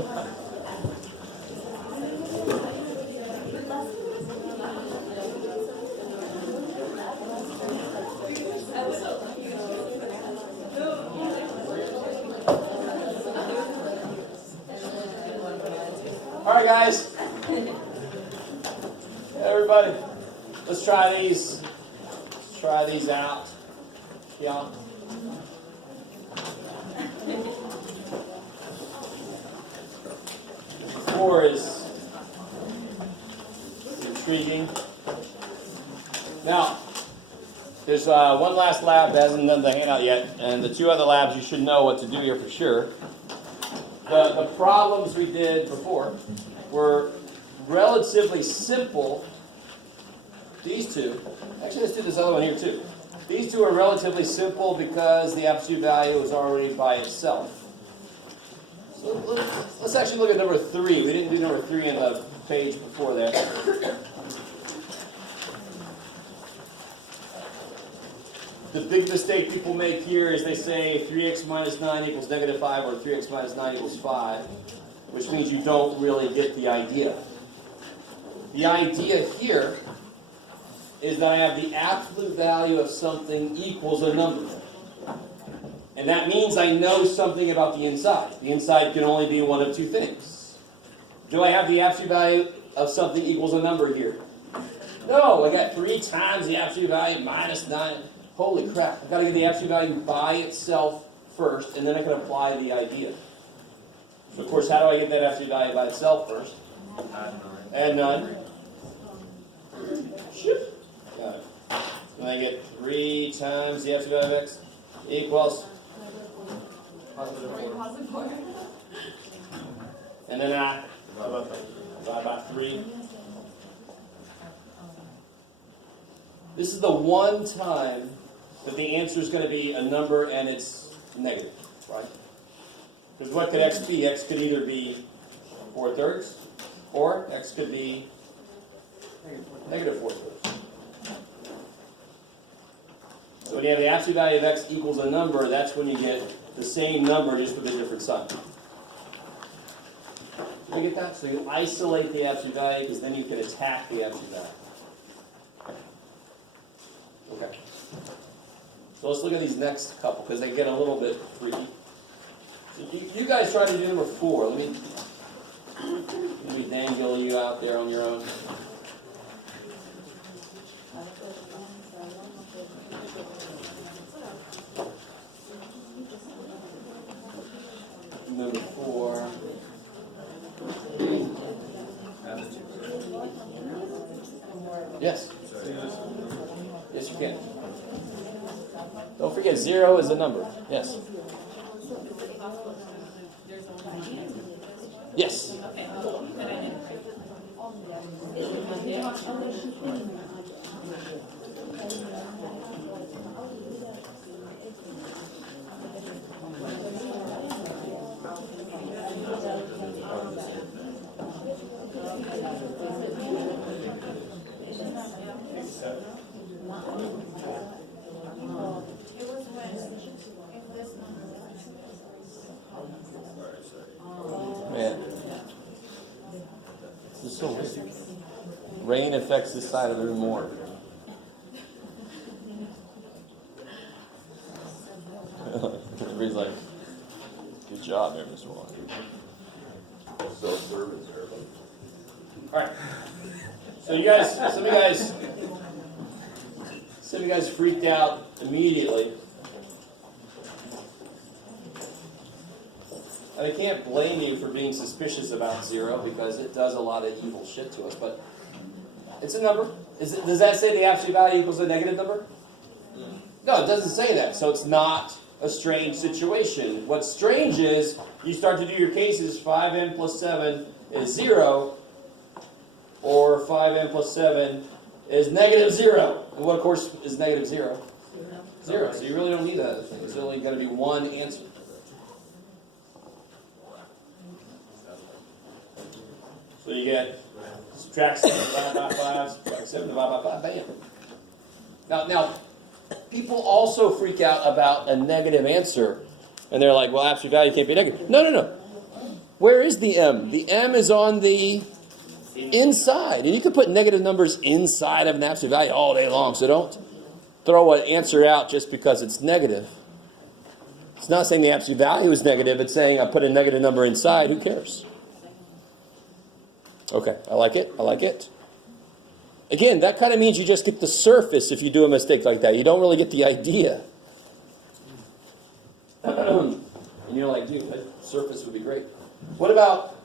All right, guys. Everybody, let's try these. Let's try these out. Yeah. 4 is intriguing. Now, there's one last lab that hasn't done the handout yet, and the 2 other labs you should know what to do here for sure. The problems we did before were relatively simple. These 2, actually let's do this other one here too. These 2 are relatively simple because the absolute value is already by itself. So let's actually look at number 3. We didn't do number 3 in the page before that. The big mistake people make here is they say 3x minus 9 equals negative 5 or 3x minus 9 equals 5, which means you don't really get the idea. The idea here is that I have the absolute value of something equals a number. And that means I know something about the inside. The inside can only be one of 2 things. Do I have the absolute value of something equals a number here? No, I got 3 times the absolute value minus 9. Holy crap, I've got to get the absolute value by itself first, and then I can apply the idea. So of course, how do I get that absolute value by itself first? Add none. Shoot. Got it. And I get 3 times the absolute value of x equals positive 4. And then I divide by 3. This is the one time that the answer is going to be a number and it's negative, right? Because what could x be? X could either be 4/3 or x could be negative 4/3. So when you have the absolute value of x equals a number, that's when you get the same number just with a different sign. Did you get that? So you isolate the absolute value because then you can attack the absolute value. Okay. So let's look at these next couple because they get a little bit freaky. So you guys try to do number 4. Let me dangle you out there on your own. Number 4. Yes. Yes, you can. Don't forget, 0 is a number. Yes. Yes. Man, this is so weird. Rain affects this side of the room more. Everybody's like, good job there, Mr. Walker. Self-service there. All right. So you guys, some of you guys freaked out immediately. And I can't blame you for being suspicious about 0 because it does a lot of evil shit to us, but it's a number. Does that say the absolute value equals a negative number? No, it doesn't say that, so it's not a strange situation. What's strange is you start to do your cases, 5n plus 7 is 0, or 5n plus 7 is negative 0. And what, of course, is negative 0? 0. So you really don't need that other thing. There's only going to be one answer. So you get subtract 7 divided by 5, subtract 7 divided by 5, bam. Now, people also freak out about a negative answer. And they're like, well, absolute value can't be negative. No. Where is the m? The m is on the inside. And you can put negative numbers inside of an absolute value all day long. So don't throw an answer out just because it's negative. It's not saying the absolute value is negative. It's saying I put a negative number inside. Who cares? Okay, I like it. I like it. Again, that kind of means you just get the surface if you do a mistake like that. You don't really get the idea. And you're like, dude, that surface would be great. What about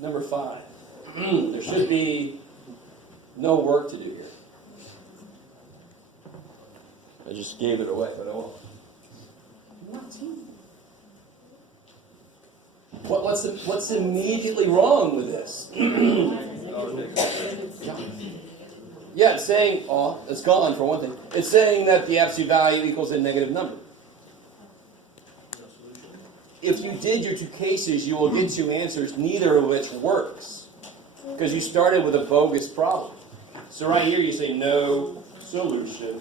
number 5? There should be no work to do here. I just gave it away, but I won't. What's immediately wrong with this? Yeah, it's saying, oh, it's gone for one thing. It's saying that the absolute value equals a negative number. If you did your 2 cases, you will get 2 answers, neither of which works. Because you started with a bogus problem. So right here you say no solution.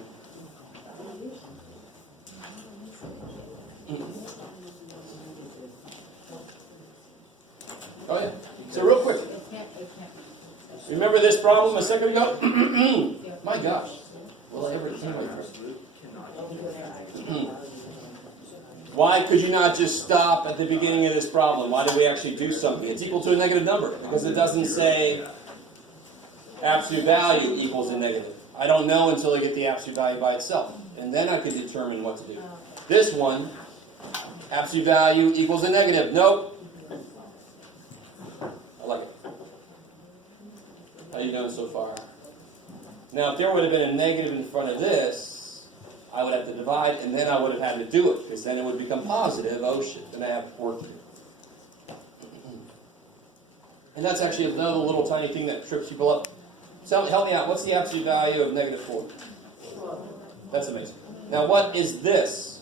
Oh yeah. So real quick. Remember this problem a second ago? My gosh. Will I ever remember this? Why could you not just stop at the beginning of this problem? Why did we actually do something? It's equal to a negative number. Because it doesn't say absolute value equals a negative. I don't know until I get the absolute value by itself. And then I can determine what to do. This one, absolute value equals a negative. Nope. I like it. How you doing so far? Now, if there would have been a negative in front of this, I would have to divide, and then I would have had to do it, because then it would become positive. Oh shit, then I have work to do. And that's actually another little tiny thing that trips people up. So help me out. What's the absolute value of negative 4? That's amazing. Now, what is this?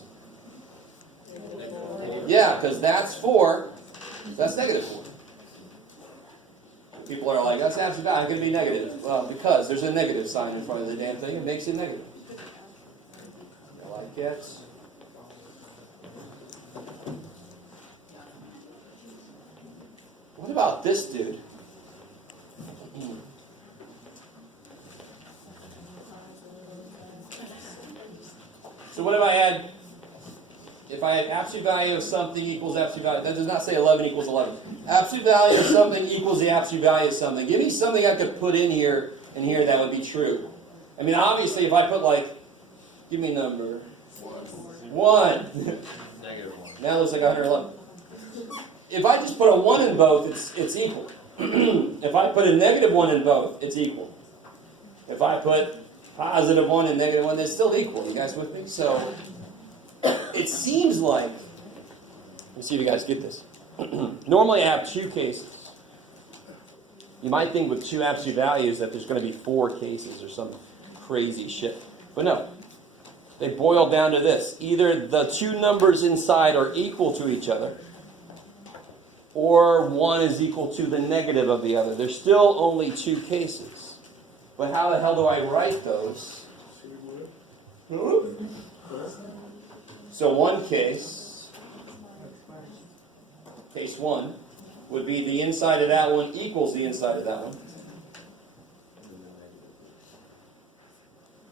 Yeah, because that's 4. That's negative 4. People are like, that's absolute value. How can it be negative? Well, because there's a negative sign in front of the damn thing. It makes it negative. I like it. What about this dude? So what if I had, absolute value of something equals absolute value, that does not say 11 equals 11. Absolute value of something equals the absolute value of something. Give me something I could put in here and here that would be true. I mean, obviously, if I put give me a number. 1. Negative 1. Now it looks like 111. If I just put a 1 in both, it's equal. If I put a negative 1 in both, it's equal. If I put positive 1 and negative 1, it's still equal. You guys with me? So it seems like, let me see if you guys get this. Normally I have 2 cases. You might think with 2 absolute values that there's going to be 4 cases or some crazy shit. But no. They boil down to this. Either the 2 numbers inside are equal to each other, or one is equal to the negative of the other. There's still only 2 cases. But how the hell do I write those? So one case 1, would be the inside of that one equals the inside of that one.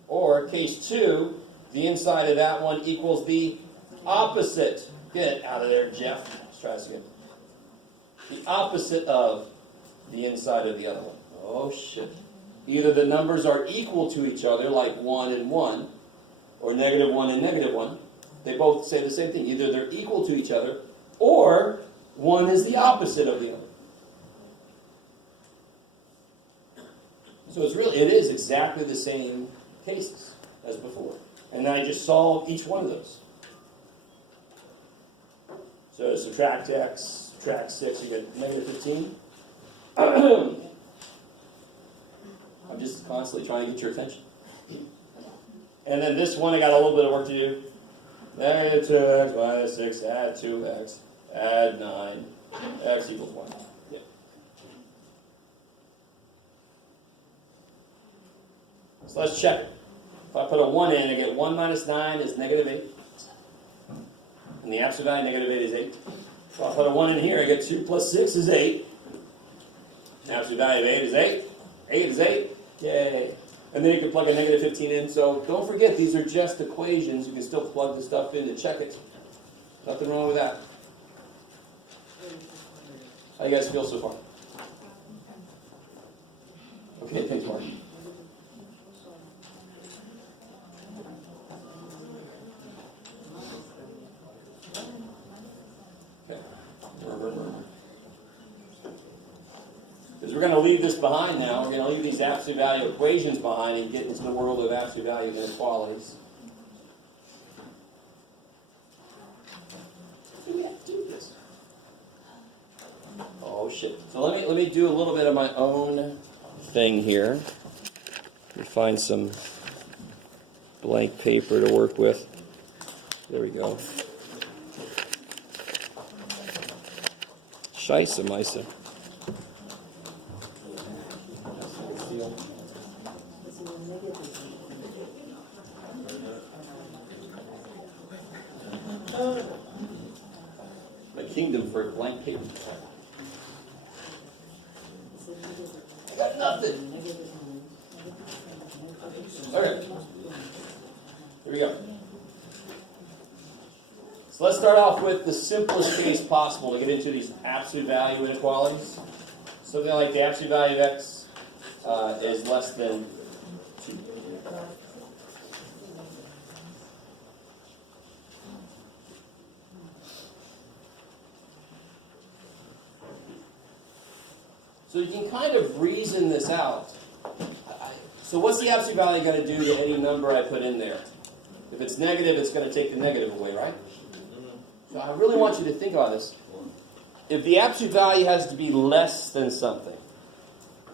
Or case 2, the inside of that one equals the opposite. Get out of there, Jeff. Let's try this again. The opposite of the inside of the other one. Oh, shit. Either the numbers are equal to each other, like 1 and 1, or negative 1 and negative 1. They both say the same thing. Either they're equal to each other, or one is the opposite of the other. So it is exactly the same cases as before. And then I just solve each one of those. So to subtract x, subtract 6, you get negative 15. I'm just constantly trying to get your attention. And then this one, I got a little bit of work to do. Negative 2x minus 6, add 2x, add 9, x equals 1. Yeah. So let's check it. If I put a 1 in, I get 1 minus 9 is negative 8. And the absolute value of negative 8 is 8. So I'll put a 1 in here. I get 2 plus 6 is 8. Absolute value of 8 is 8. 8 is 8. Yay. And then you can plug a negative 15 in. So don't forget, these are just equations. You can still plug the stuff in to check it. Nothing wrong with that. How you guys feel so far? Okay, thanks, Mark. Okay. Because we're going to leave this behind now. We're going to leave these absolute value equations behind and get into the world of absolute value inequalities. Oh shit. So let me do a little bit of my own thing here. Let me find some blank paper to work with. There we go. Scheisse, Meisse. My kingdom for blank paper. I got nothing. Okay. Here we go. So let's start off with the simplest case possible to get into these absolute value inequalities. Something like the absolute value of x is less than 2. So you can kind of reason this out. So what's the absolute value going to do to any number I put in there? If it's negative, it's going to take the negative away, right? So I really want you to think about this. If the absolute value has to be less than something,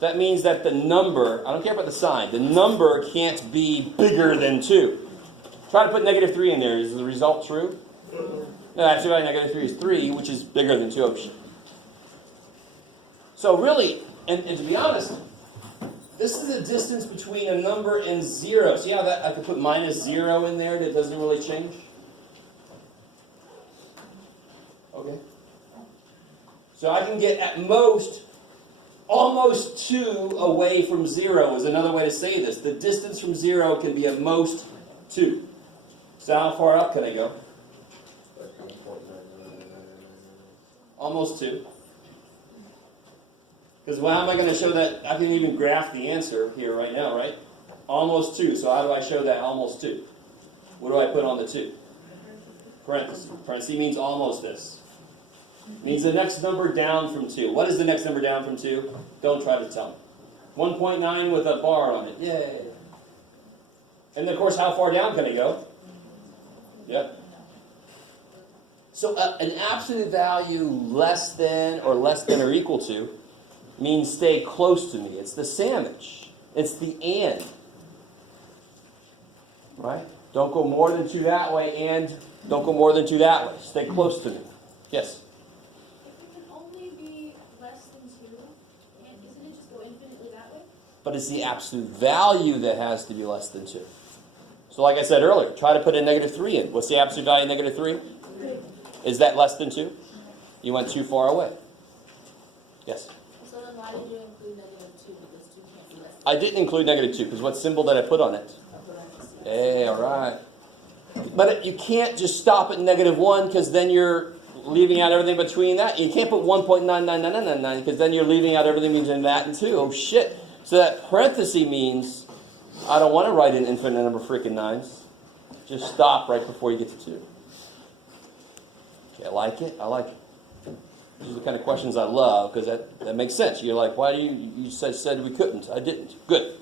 that means that the number, I don't care about the sign, the number can't be bigger than 2. Try to put negative 3 in there. Is the result true? No, absolute value of negative 3 is 3, which is bigger than 2. So really, and to be honest, this is the distance between a number and 0. See how that I could put minus 0 in there that doesn't really change? Okay. So I can get at most almost 2 away from 0 is another way to say this. The distance from 0 can be at most 2. So how far up can I go? Almost 2. Because how am I going to show that? I can even graph the answer here right now, right? Almost 2. So how do I show that almost 2? What do I put on the 2? Parentheses. Parentheses means almost this. It means the next number down from 2. What is the next number down from 2? Don't try to tell me. 1.9 with a bar on it. Yay. And of course, how far down can I go? Yep. So an absolute value less than or equal to means stay close to me. It's the sandwich. It's the and. Right? Don't go more than 2 that way and don't go more than 2 that way. Stay close to me. Yes? If it can only be less than 2, and isn't it just go infinitely that way? But it's the absolute value that has to be less than 2. So like I said earlier, try to put a negative 3 in. What's the absolute value of negative 3? 3. Is that less than 2? You went too far away. Yes? So then why did you include negative 2? Because 2 can't be less than 2. I didn't include negative 2 because what symbol did I put on it? Hey, all right. But you can't just stop at negative 1 because then you're leaving out everything between that. You can't put 1.99999 because then you're leaving out everything between that and 2. Oh, shit. So that parenthesis means I don't want to write an infinite number of freaking 9s. Just stop right before you get to 2. Okay, I like it. I like it. These are the kind of questions I love because that makes sense. You're like, why do you said we couldn't? I didn't. Good.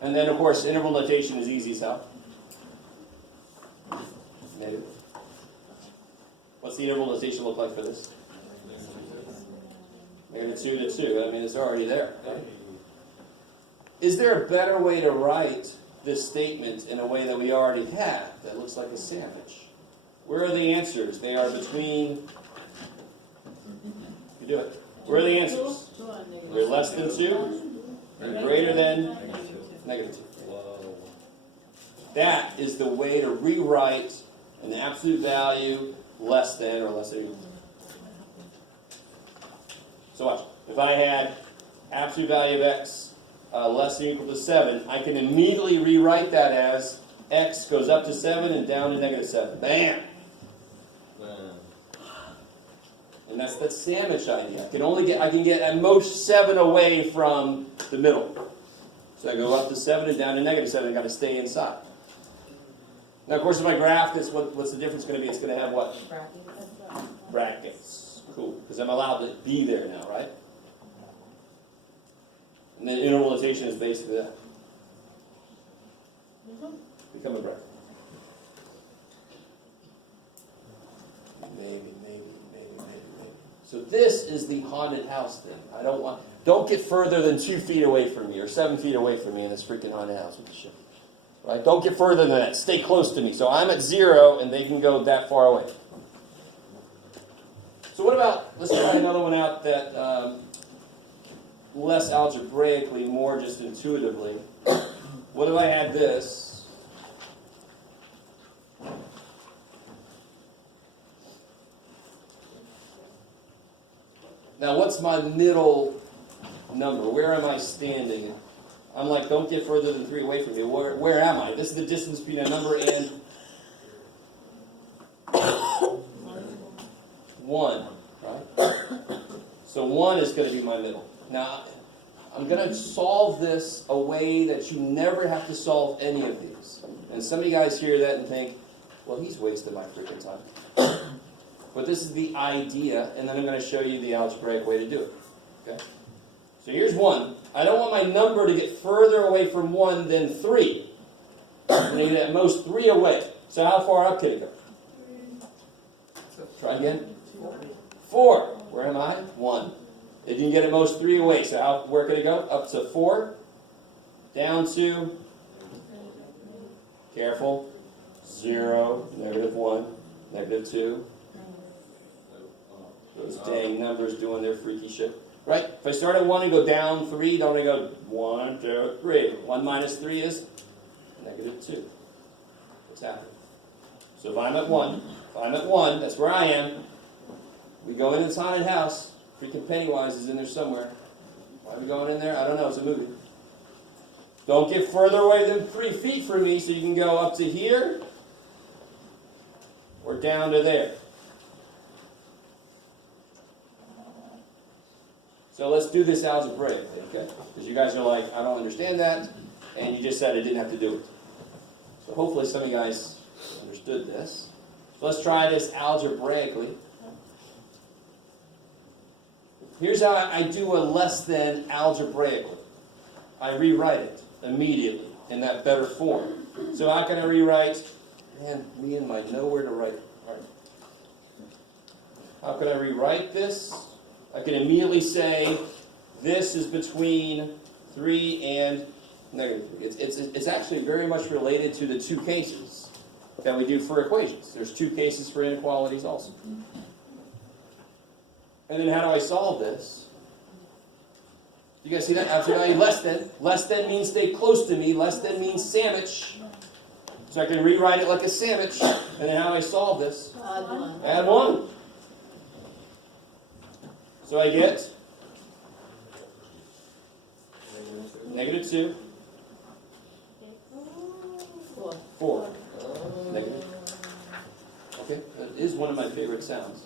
And then, of course, interval notation is easy as hell. Maybe. What's the interval notation look like for this? Negative 2 to 2. I mean, it's already there. Okay? Is there a better way to write this statement in a way that we already have that looks like a sandwich? Where are the answers? They are between... You do it. Where are the answers? They're less than 2 and greater than negative 2. That is the way to rewrite an absolute value less than or less than or equal to. So watch. If I had absolute value of x less than or equal to 7, I can immediately rewrite that as x goes up to 7 and down to negative 7. Bam! And that's the sandwich idea. I can get at most 7 away from the middle. So I go up to 7 and down to negative 7. I've got to stay inside. Now, of course, if I graph this, what's the difference going to be? It's going to have what? Brackets. Cool. Because I'm allowed to be there now, right? And then interpolation is basically that. Become a bracket. Maybe. So this is the haunted house thing. Don't get further than 2 feet away from me or 7 feet away from me in this freaking haunted house with the ship. Right? Don't get further than that. Stay close to me. So I'm at 0 and they can go that far away. So what about, let's try another one out that less algebraically, more just intuitively. What if I had this? Now, what's my middle number? Where am I standing? I'm like, don't get further than 3 away from me. Where am I? This is the distance between a number and 1, right? So 1 is going to be my middle. Now, I'm going to solve this a way that you never have to solve any of these. And some of you guys hear that and think, well, he's wasted my freaking time. But this is the idea, and then I'm going to show you the algebraic way to do it. Okay? So here's 1. I don't want my number to get further away from 1 than 3. I need at most 3 away. So how far up can it go? Try again. 4. Where am I? 1. It can get at most 3 away. So where can it go? Up to 4. Down to, careful, 0, -1, -2. Those dang numbers doing their freaky shit. Right? If I start at 1 and go down 3, don't I go 1, 2, 3. 1 minus 3 is -2. What's happening? So if I'm at 1, that's where I am. We go in this haunted house. Freaking Pennywise is in there somewhere. Why are we going in there? I don't know. It's a movie. Don't get further away than 3 feet from me so you can go up to here or down to there. So let's do this algebraically, okay? Because you guys are like, I don't understand that, and you just said I didn't have to do it. So hopefully some of you guys understood this. So let's try this algebraically. Here's how I do a less than algebraically. I rewrite it immediately in that better form. So how can I rewrite? Man, me and my nowhere to write. All right. How can I rewrite this? I can immediately say this is between 3 and -3. It's actually very much related to the 2 cases that we do for equations. There's 2 cases for inequalities also. And then how do I solve this? You guys see that? Absolute value less than. Less than means stay close to me. Less than means sandwich. So I can rewrite it like a sandwich. And then how do I solve this? Add 1. So I get -2. 4. Negative. Okay, that is one of my favorite sounds.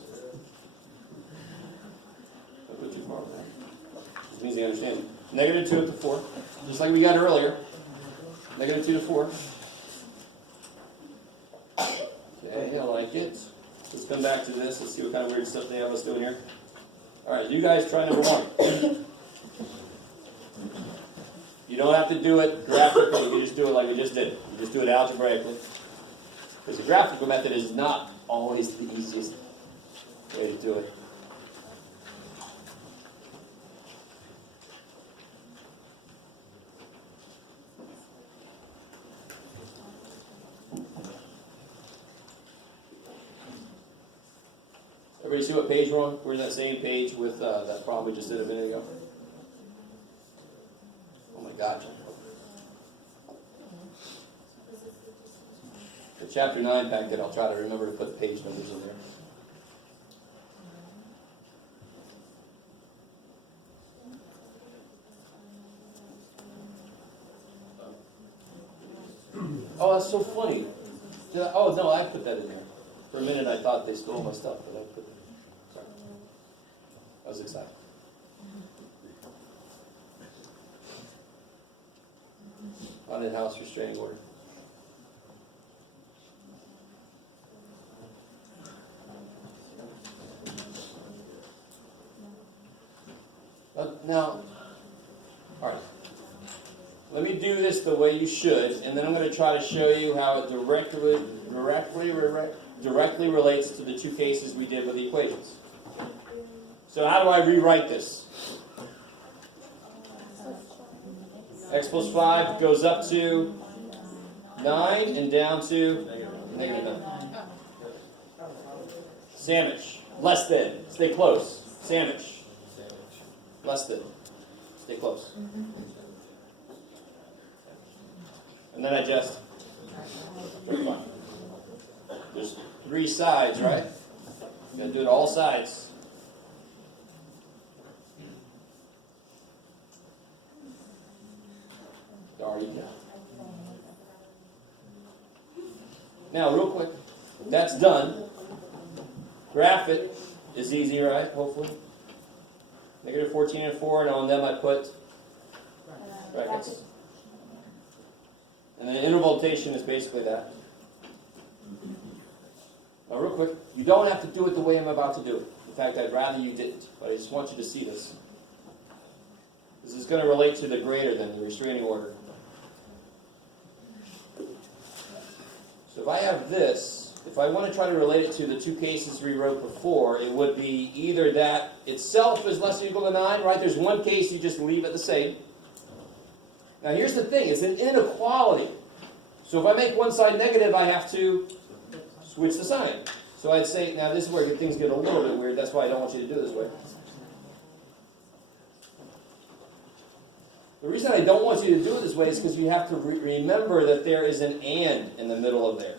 Don't go too far with that. This means you understand. -2 up to 4. Just like we got earlier. -2 to 4. Okay, I like it. Let's come back to this. Let's see what kind of weird stuff they have us doing here. Alright, you guys try number 1. You don't have to do it graphically, you can just do it like we just did. You just do it algebraically. Because the graphical method is not always the easiest way to do it. Everybody see what page we're on? We're in that same page with that problem we just did a minute ago. Oh my God. The chapter 9 packet, I'll try to remember to put the page numbers in there. Oh, that's so funny. Oh, no, I put that in there. For a minute, I thought they stole my stuff, but I put it. Sorry. I was excited. On in-house restraining order. Now, all right. Let me do this the way you should, and then I'm going to try to show you how it directly relates to the two cases we did with the equations. So how do I rewrite this? X plus 5 goes up to 9 and down to negative 9. Sandwich. Less than. Stay close. Sandwich. Less than. Stay close. And then I just verify. There's 3 sides, right? You gotta do it all sides. There you go. Now, real quick, that's done. Graph it is easy, right? Hopefully. Negative 14 and 4, and on them I put brackets. And then interval notation is basically that. Now, real quick, you don't have to do it the way I'm about to do it. In fact, I'd rather you didn't, but I just want you to see this. This is going to relate to the greater than, the restraining order. So if I have this, if I want to try to relate it to the two cases we wrote before, it would be either that itself is less or equal to 9, right? There's one case you just leave it the same. Now here's the thing, it's an inequality. So if I make one side negative, I have to switch the sign. So I'd say, now this is where things get a little bit weird, that's why I don't want you to do it this way. The reason I don't want you to do it this way is because you have to remember that there is an and in the middle of there.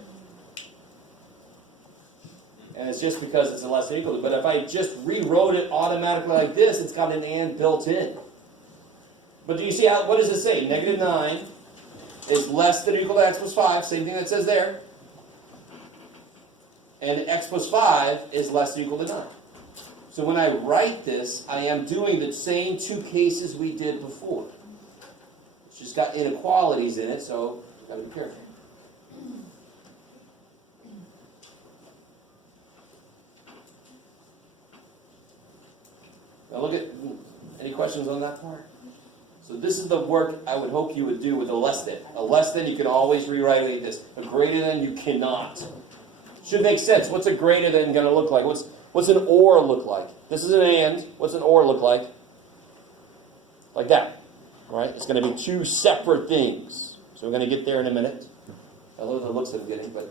And it's just because it's a less than equal to. But if I just rewrote it automatically like this, it's got an and built in. But do you see what does it say? Negative 9 is less than or equal to x plus 5. Same thing that says there. And x plus 5 is less than or equal to 9. So when I write this, I am doing the same two cases we did before. It's just got inequalities in it, so you've got to be careful. Now look at, any questions on that part? So this is the work I would hope you would do with a less than. A less than you can always rewrite it like this. A greater than you cannot. Should make sense. What's a greater than going to look like? What's an or look like? This is an and. What's an or look like? Like that. Right? It's going to be two separate things. So we're going to get there in a minute. I love the looks I'm getting, but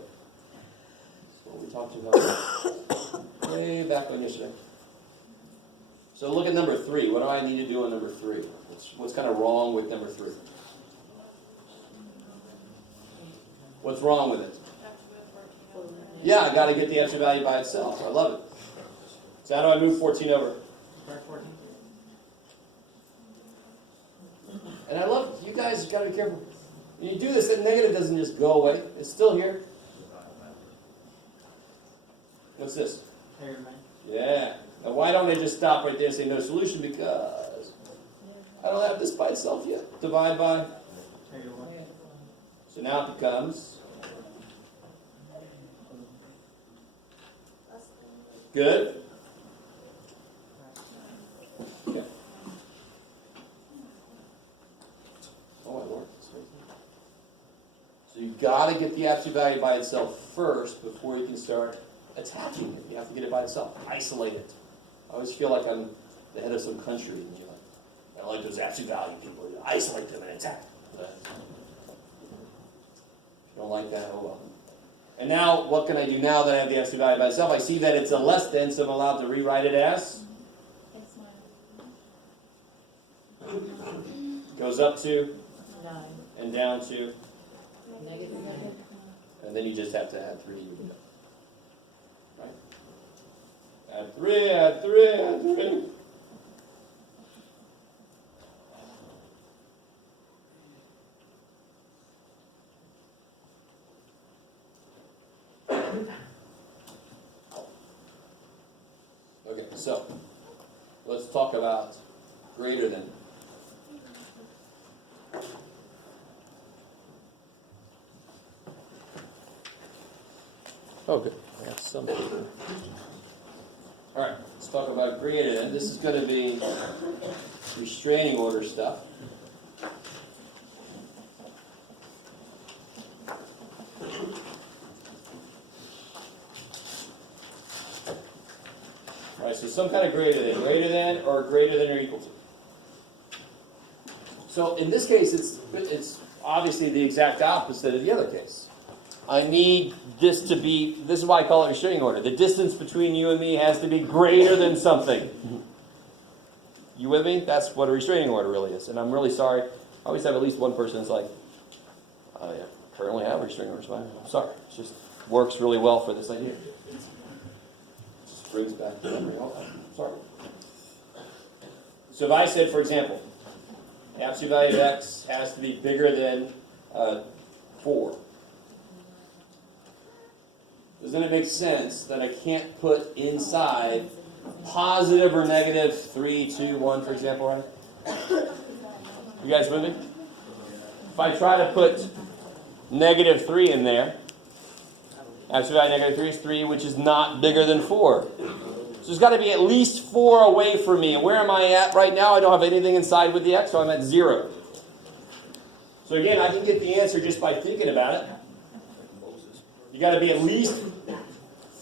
that's what we talked about way back on yesterday. So look at number 3. What do I need to do on number 3? What's kind of wrong with number 3? What's wrong with it? Yeah, I got to get the absolute value by itself. I love it. So how do I move 14 over? And I love, you guys got to be careful. When you do this, that negative doesn't just go away. It's still here. What's this? Yeah. Now why don't I just stop right there and say no solution? Because I don't have this by itself yet. Divide by. So now it becomes. Good. Okay. Oh, my Lord. So you've got to get the absolute value by itself first before you can start attacking it. You have to get it by itself. Isolate it. I always feel like I'm the head of some country. And you're like, I like those absolute value people. You isolate them and attack. But if you don't like that, oh well. And now, what can I do now that I have the absolute value by itself? I see that it's a less than, so I'm allowed to rewrite it as? Goes up to? 9. And down to? Negative. And then you just have to add 3. Right? Add 3, add 3, add 3. So, let's talk about greater than. Oh, good. I have some paper. All right, let's talk about greater than. This is going to be restraining order stuff. All right, so some kind of greater than or greater than or equal to. So in this case, it's obviously the exact opposite of the other case. I need this to be, this is why I call it restraining order. The distance between you and me has to be greater than something. You with me? That's what a restraining order really is. And I'm really sorry. I always have at least one person that's like, oh yeah, currently have a restraining order. I'm sorry. It just works really well for this idea. It just brings back the memory. Oh, sorry. So if I said, for example, absolute value of x has to be bigger than 4. Doesn't it make sense that I can't put inside positive or negative 3, 2, 1, for example, right? You guys with me? If I try to put negative 3 in there, absolute value of negative 3 is 3, which is not bigger than 4. So there's got to be at least 4 away from me. And where am I at right now? I don't have anything inside with the x, so I'm at 0. So again, I can get the answer just by thinking about it. You got to be at least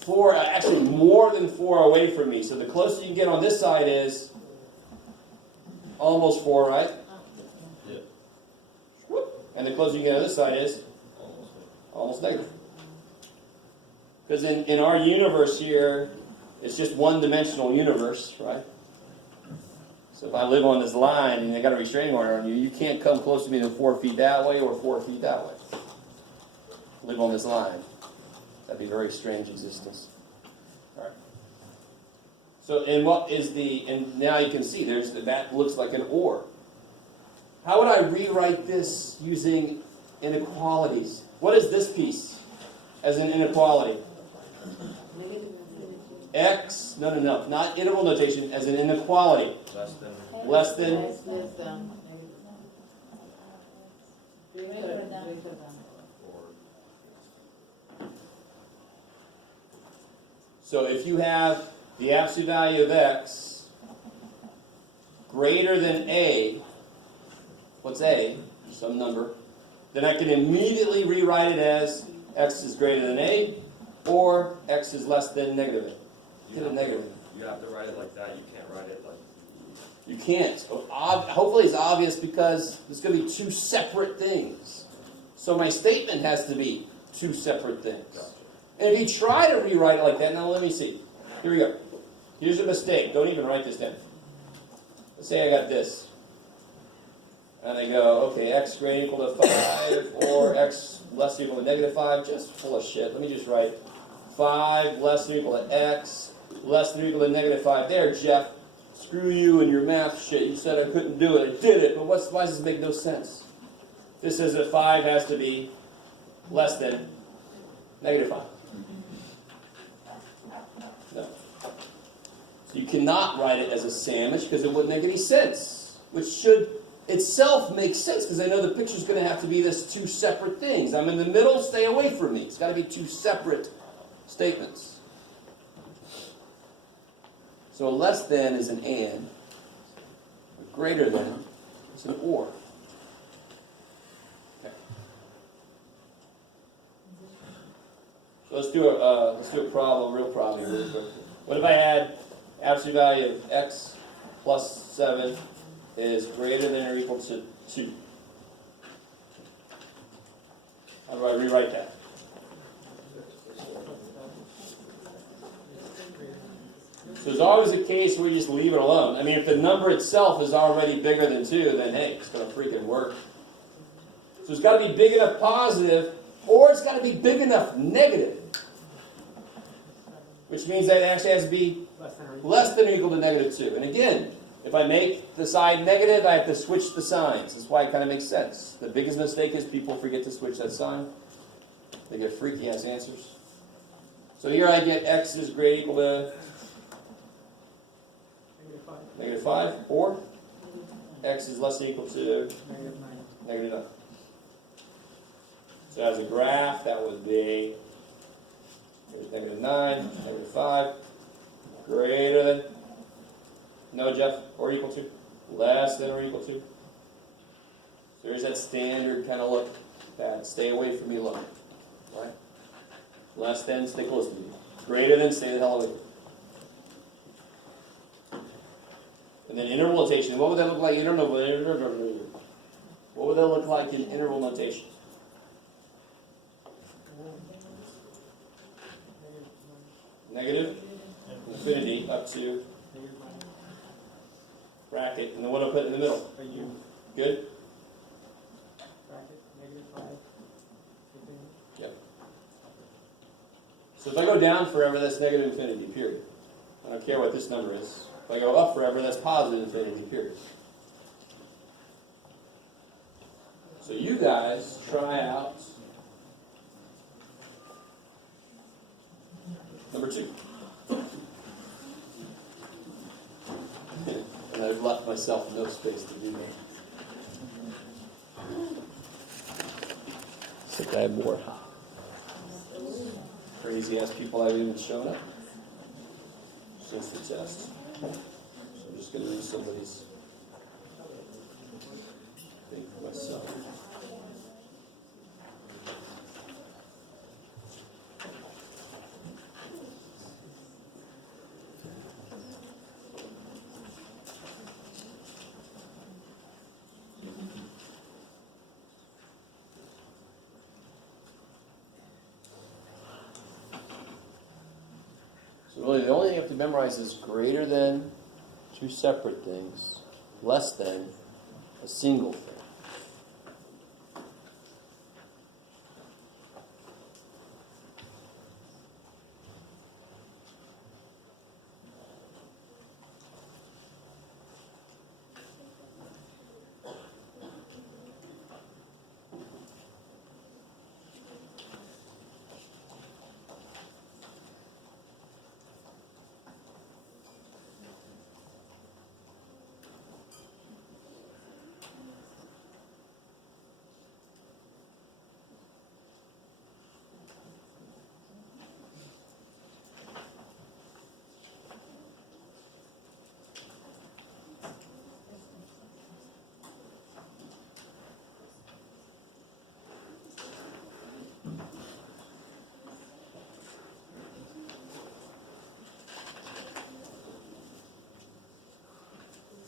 4, actually more than 4 away from me. So the closest you can get on this side is almost 4, right? Yeah. And the closest you can get on this side is almost negative. Because in our universe here, it's just one-dimensional universe, right? So if I live on this line and I got a restraining order on you, you can't come close to me than 4 feet that way or 4 feet that way. Live on this line. That'd be a very strange existence. All right. So, and what is the, and now you can see that looks like an or. How would I rewrite this using inequalities? What is this piece as an inequality? X, no, not interval notation, as an inequality. Less than. So if you have the absolute value of x greater than a, what's a? Some number. Then I can immediately rewrite it as x is greater than a, or x is less than negative a. You have to write it like that. You can't write it like. You can't. Hopefully it's obvious because there's going to be 2 separate things. So my statement has to be 2 separate things. Gotcha. And if you try to rewrite it like that, now let me see. Here we go. Here's a mistake. Don't even write this down. Let's say I got this. And I go, okay, x greater than or equal to 5, or x less than or equal to negative 5. Just full of shit. Let me just write 5 less than or equal to x, less than or equal to negative 5. There, Jeff. Screw you and your math shit. You said I couldn't do it. I did it. But why does this make no sense? This says that 5 has to be less than negative 5. No. So you cannot write it as a sandwich because it wouldn't make any sense. Which should itself make sense because I know the picture's going to have to be this 2 separate things. I'm in the middle, stay away from me. It's got to be 2 separate statements. So a less than is an and. A greater than is an or. Okay. So let's do a problem, real problem here really quick. What if I had absolute value of x plus 7 is greater than or equal to 2? How do I rewrite that? So there's always a case where you just leave it alone. I mean, if the number itself is already bigger than 2, then hey, it's going to freaking work. So it's got to be big enough positive, or it's got to be big enough negative. Which means that it actually has to be less than or equal to negative 2. And again, if I make the side negative, I have to switch the signs. That's why it kind of makes sense. The biggest mistake is people forget to switch that sign. They get freaky ass answers. So here I get x is greater or equal to 5, or x is less than or equal to negative 9. So as a graph, that would be, here's negative 9, negative 5, greater than, no, Jeff, or equal to, less than or equal to. So there's that standard kind of look. Bad. Stay away from me look. Right? Less than, stay close to me. Greater than, stay the hell away from me. And then interval notation. What would that look like? What would that look like in interval notation? Negative infinity up to bracket. And then what do I put in the middle? Good? Yep. So if I go down forever, that's negative infinity, period. I don't care what this number is. If I go up forever, that's positive infinity, period. So you guys try out number 2. And I've left myself no space to do that. I think I have more crazy ass people I've even shown up since the test. So I'm just going to read somebody's thing for myself. So really the only thing you have to memorize is greater than 2 separate things, less than a single thing.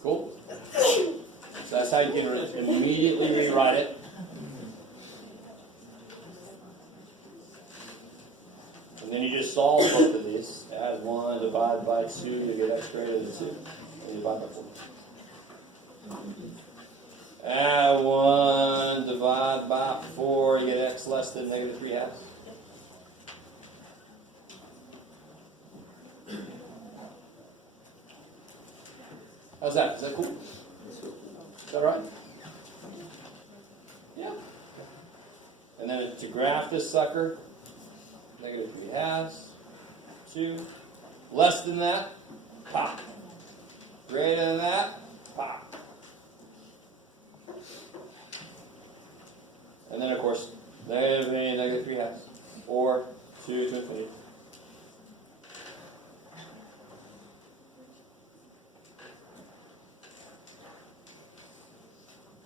Cool? So that's how you can immediately rewrite it. And then you just solve both of these. Add 1, divide by 2, you get x greater than 2. And divide by 4. Add 1, divide by 4, you get x less than negative 3 halves. How's that? Is that cool? Is that right? Yeah. And then to graph this sucker, negative 3 halves, 2, less than that, pop. Greater than that, pop. And then of course, negative 3 halves, or 2 to infinity.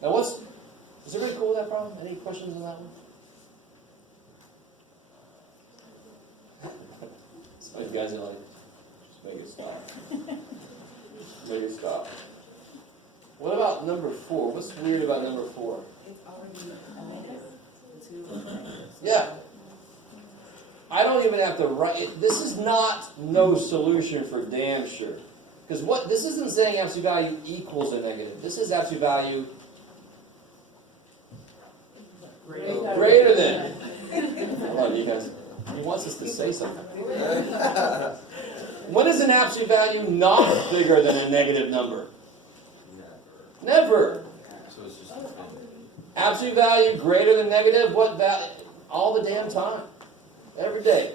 Now is everybody cool with that problem? Any questions on that one? Some of you guys are like, just make it stop. Make it stop. What about number 4? What's weird about number 4? It's already a negative. Yeah. I don't even have to write it. This is not no solution for damn sure. Because this isn't saying absolute value equals a negative. This is absolute value greater than. Hold on, you guys. He wants us to say something. When is an absolute value not bigger than a negative number? Never. So it's just Absolute value greater than negative, what value? All the damn time. Every day.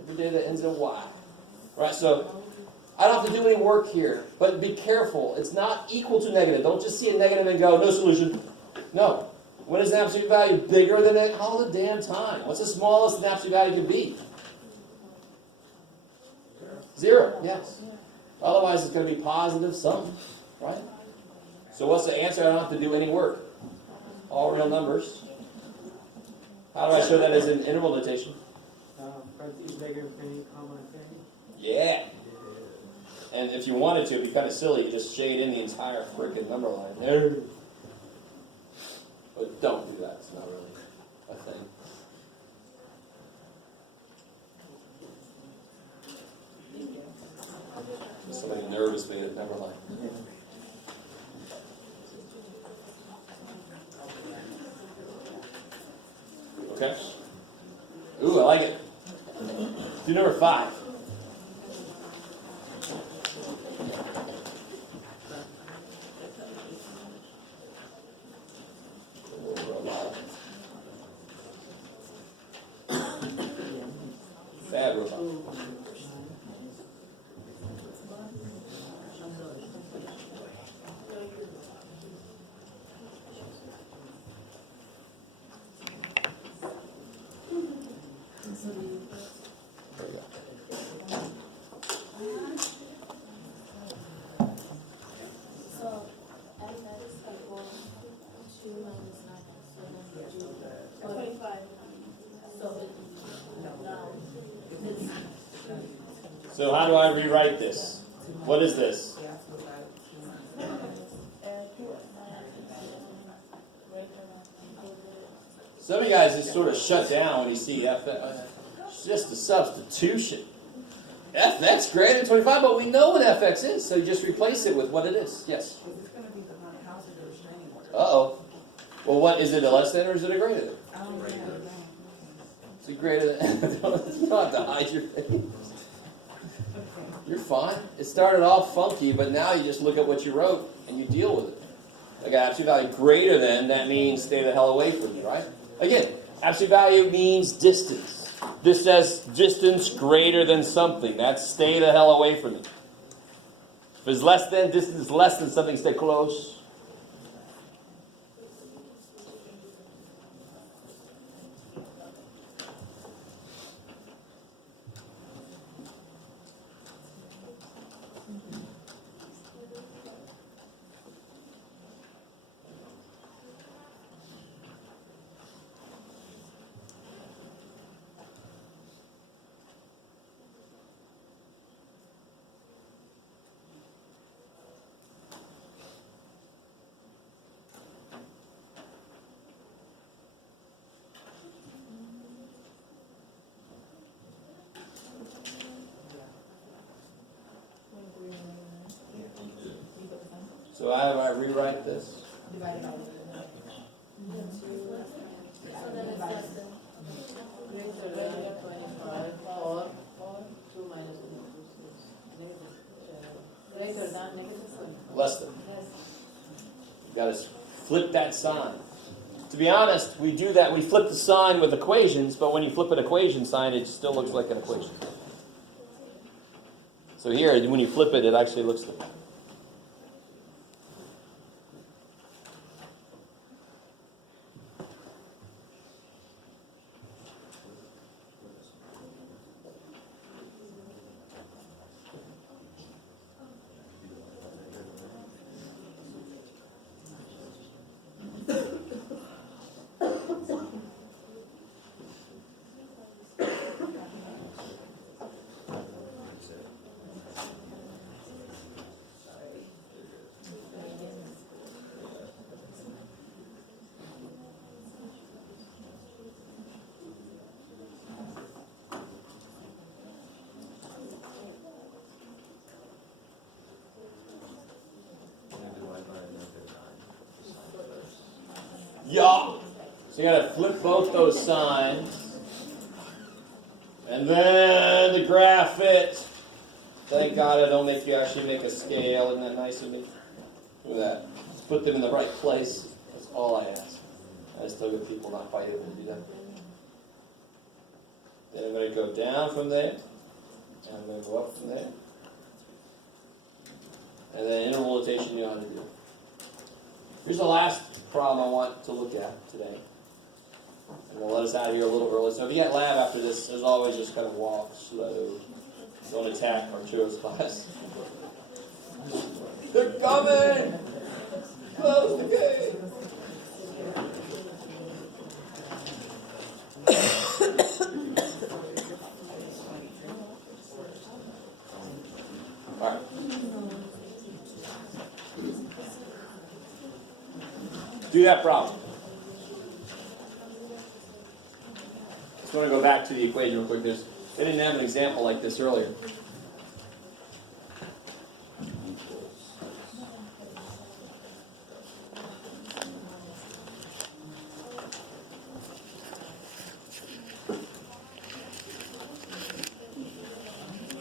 Every day that ends in Y. Right, so I don't have to do any work here, but be careful. It's not equal to negative. Don't just see a negative and go, no solution. No. When is an absolute value bigger than it? All the damn time. What's the smallest an absolute value can be? 0, yes. Otherwise, it's going to be positive sum, right? So what's the answer? I don't have to do any work. All real numbers. How do I show that as an interval notation? Parentheses bigger, infinity, comma, infinity. Yeah. And if you wanted to, it'd be kind of silly. You just shade in the entire freaking number line there. But don't do that. It's not really a thing. Somebody nervous made it number line. Okay. Ooh, I like it. Do number 5. Bad robot. There we go. So, add that is equal 2 minus 9, so then you do 25. So, now, it's So how do I rewrite this? What is this? Some of you guys just sort of shut down when you see FX. It's just a substitution. FX greater than 25, but we know what FX is, so you just replace it with what it is. Yes? Is this going to be the house of the restraining order? Uh-oh. Well, what is it, a less than or is it a greater than? Oh, yeah, It's a greater than. You don't have to hide your face. You're fine. It started off funky, but now you just look at what you wrote and you deal with it. I got absolute value greater than, that means stay the hell away from me, right? Again, absolute value means distance. This says distance greater than something. That's stay the hell away from me. If it's less than, distance less than something, stay close. So how do I rewrite this? Divided by so then it's less than. Greater than 25 or 2 minus 2 is greater than negative 25. Less than. Yes. You got to flip that sign. To be honest, we do that. We flip the sign with equations, but when you flip an equation sign, it still looks like an equation. So here, when you flip it, it actually looks like. Yeah. So you got to flip both those signs. And then the graph it. Thank God I don't make you actually make a scale. Isn't that nice of me? Look at that. Just put them in the right place. That's all I ask. I still get people not quite able to do that. Then I'm going to go down from there. And I'm going to go up from there. And then interval rotation you know how to do. Here's the last problem I want to look at today. And we'll let us out of here a little early. So if you get lab after this, as always, just kind of walk slow. Don't attack Arturo's class. They're coming! Close the gate! Alright. Do that problem. Just want to go back to the equation real quick. They didn't have an example like this earlier.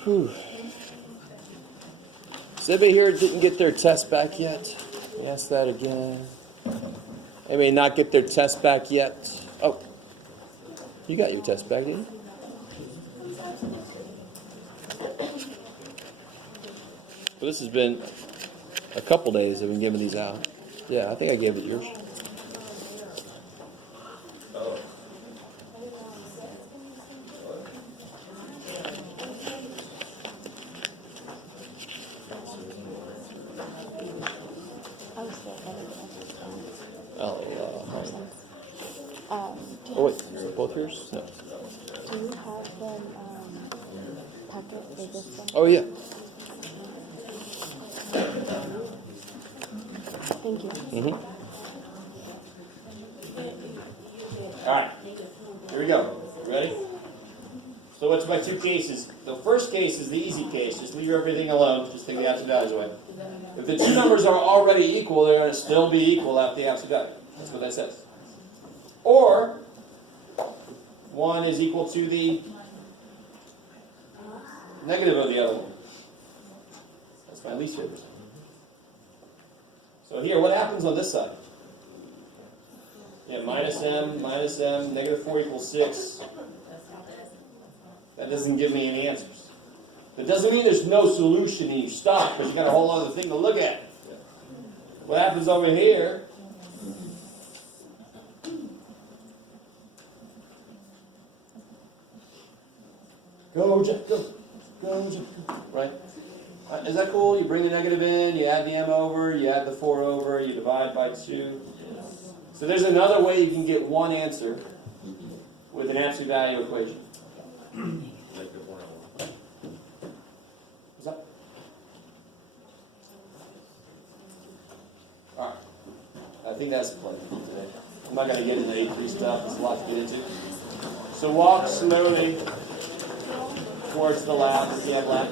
Whew. Does anybody here didn't get their test back yet? Let me ask that again. Anybody not get their test back yet? Oh, you got your test back, didn't you? Well, this has been a couple days I've been giving these out. Yeah, I think I gave it yours. Oh. Oh wait, both yours? No. Do you have them packet for this one? Oh yeah. Thank you. Mm-hmm. All right, here we go. Ready? So what's my two cases? The first case is the easy case. Just leave everything alone. Just take the absolute values away. If the two numbers are already equal, they're going to still be equal after the absolute value. That's what that says. Or one is equal to the negative of the other one. That's my least favorite. So here, what happens on this side? Yeah, minus m, negative 4 equals 6. That doesn't give me any answers. That doesn't mean there's no solution and you stop, but you got a whole other thing to look at. What happens over here? Go, Jeff, go. Go, Jeff, go. Right? Is that cool? You bring the negative in, you add the m over, you add the 4 over, you divide by 2. So there's another way you can get one answer with an absolute value equation. What's up? Alright. I think that's the plan for today. I'm not going to get into A3 stuff. There's a lot to get into. So walk slowly towards the lab if you have lab.